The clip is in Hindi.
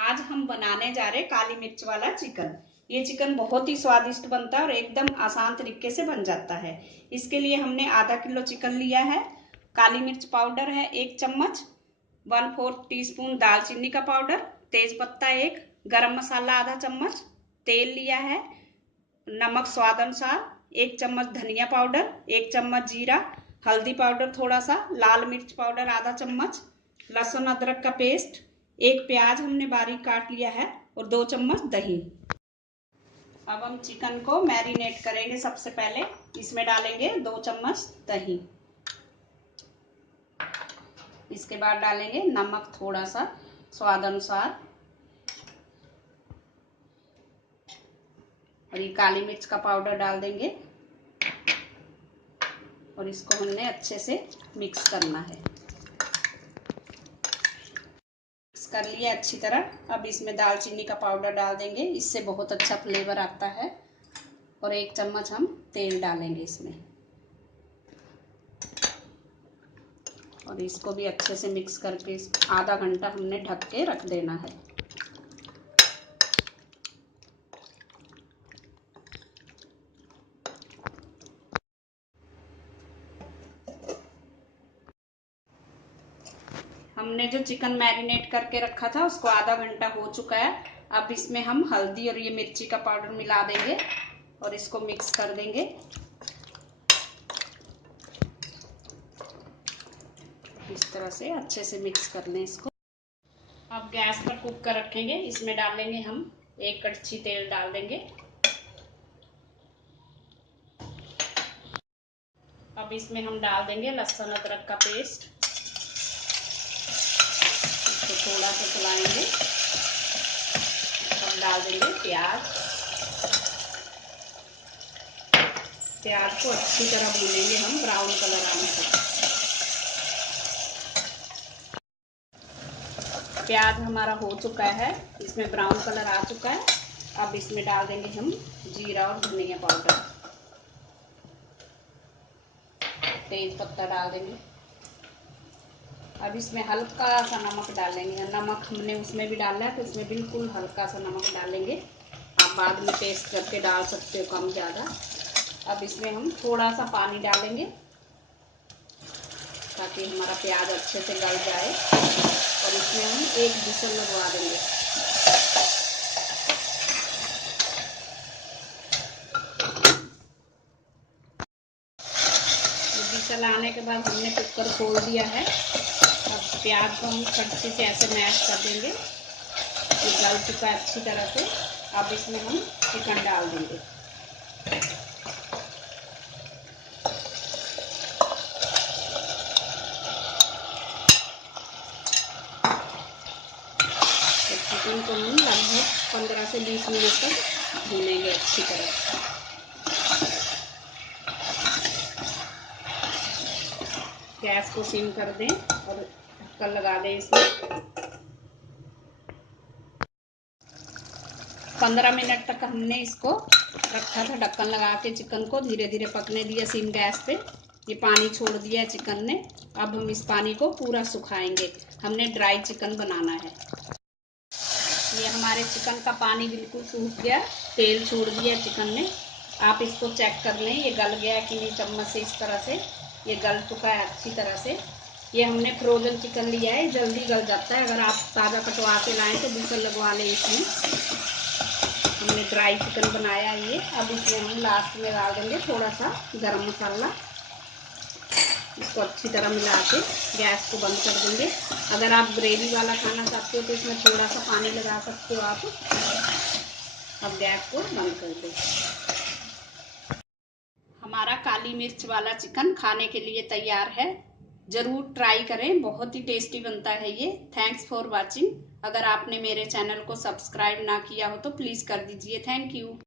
आज हम बनाने जा रहे काली मिर्च वाला चिकन। ये चिकन बहुत ही स्वादिष्ट बनता है और एकदम आसान तरीके से बन जाता है। इसके लिए हमने आधा किलो चिकन लिया है। काली मिर्च पाउडर है 1 चम्मच, 1/4 टीस्पून दालचीनी का पाउडर, तेज पत्ता 1, गरम मसाला आधा चम्मच, तेल लिया है, नमक स्वाद अनुसार, 1 चम्मच धनिया पाउडर, 1 चम्मच जीरा, हल्दी पाउडर थोड़ा सा, लाल मिर्च पाउडर आधा चम्मच, लहसुन अदरक का पेस्ट, 1 प्याज हमने बारीक काट लिया है और 2 चम्मच दही। अब हम चिकन को मैरिनेट करेंगे। सबसे पहले इसमें डालेंगे 2 चम्मच दही। इसके बाद डालेंगे नमक थोड़ा सा स्वाद अनुसार, और ये काली मिर्च का पाउडर डाल देंगे और इसको हमने अच्छे से मिक्स करना है। कर लिया अच्छी तरह। अब इसमें दालचीनी का पाउडर डाल देंगे, इससे बहुत अच्छा फ्लेवर आता है, और 1 चम्मच हम तेल डालेंगे इसमें, और इसको भी अच्छे से मिक्स करके आधा घंटा हमने ढक के रख देना है। हमने जो चिकन मैरिनेट करके रखा था उसको आधा घंटा हो चुका है। अब इसमें हम हल्दी और ये मिर्ची का पाउडर मिला देंगे और इसको मिक्स कर देंगे। इस तरह से अच्छे से मिक्स कर लें इसको। अब गैस पर कुकर रखेंगे। इसमें डालेंगे हम 1 कड़छी तेल डाल देंगे। अब इसमें हम डाल देंगे लहसुन अदरक का पेस्ट। इसको थोड़ा सा चलाएंगे। अब डाल देंगे प्याज। प्याज को अच्छी तरह भूनेंगे हम ब्राउन कलर आने तक। प्याज हमारा हो चुका है, इसमें ब्राउन कलर आ चुका है। अब इसमें डाल देंगे हम जीरा और धनिया पाउडर, तेज पत्ता डाल देंगे। अब इसमें हल्का सा नमक डालेंगे। नमक हमने उसमें भी डाला है तो इसमें बिल्कुल हल्का सा नमक डालेंगे। आप बाद में टेस्ट करके डाल सकते हो कम ज़्यादा। अब इसमें हम थोड़ा सा पानी डालेंगे ताकि हमारा प्याज अच्छे से गल जाए, और इसमें हम 1 विसल लगवा देंगे। विसल आने के बाद हमने कुकर खोल दिया है। अब प्याज को हम कड़छी से ऐसे मैश कर देंगे। ये गल चुका है अच्छी तरह से। अब इसमें हम चिकन डाल देंगे। चिकन को हम लगभग 15 से 20 मिनट तक भूनेंगे अच्छी तरह। गैस को सिम कर दें और ढक्कन लगा दें इसमें। 15 मिनट तक हमने इसको रखा था ढक्कन लगा के। चिकन को धीरे धीरे पकने दिया सिम गैस पे। ये पानी छोड़ दिया है चिकन ने। अब हम इस पानी को पूरा सुखाएंगे। हमने ड्राई चिकन बनाना है। ये हमारे चिकन का पानी बिल्कुल सूख गया, तेल छोड़ दिया चिकन ने। आप इसको चेक कर लें ये गल गया है कि नहीं। चम्मच से इस तरह से ये गल चुका है अच्छी तरह से। ये हमने फ्रोजन चिकन लिया है, जल्दी गल जाता है। अगर आप ताज़ा कटवा के लाएँ तो विसल लगवा लें इसमें। हमने ड्राई चिकन बनाया है ये। अब इसमें हम लास्ट में डाल देंगे थोड़ा सा गरम मसाला। इसको अच्छी तरह मिला के गैस को बंद कर देंगे। अगर आप ग्रेवी वाला खाना चाहते हो तो इसमें थोड़ा सा पानी लगा सकते हो आप। अब गैस को बंद कर दें। हमारा काली मिर्च वाला चिकन खाने के लिए तैयार है। ज़रूर ट्राई करें, बहुत ही टेस्टी बनता है ये। Thanks for watching. अगर आपने मेरे चैनल को सब्सक्राइब ना किया हो तो प्लीज़ कर दीजिए। Thank you.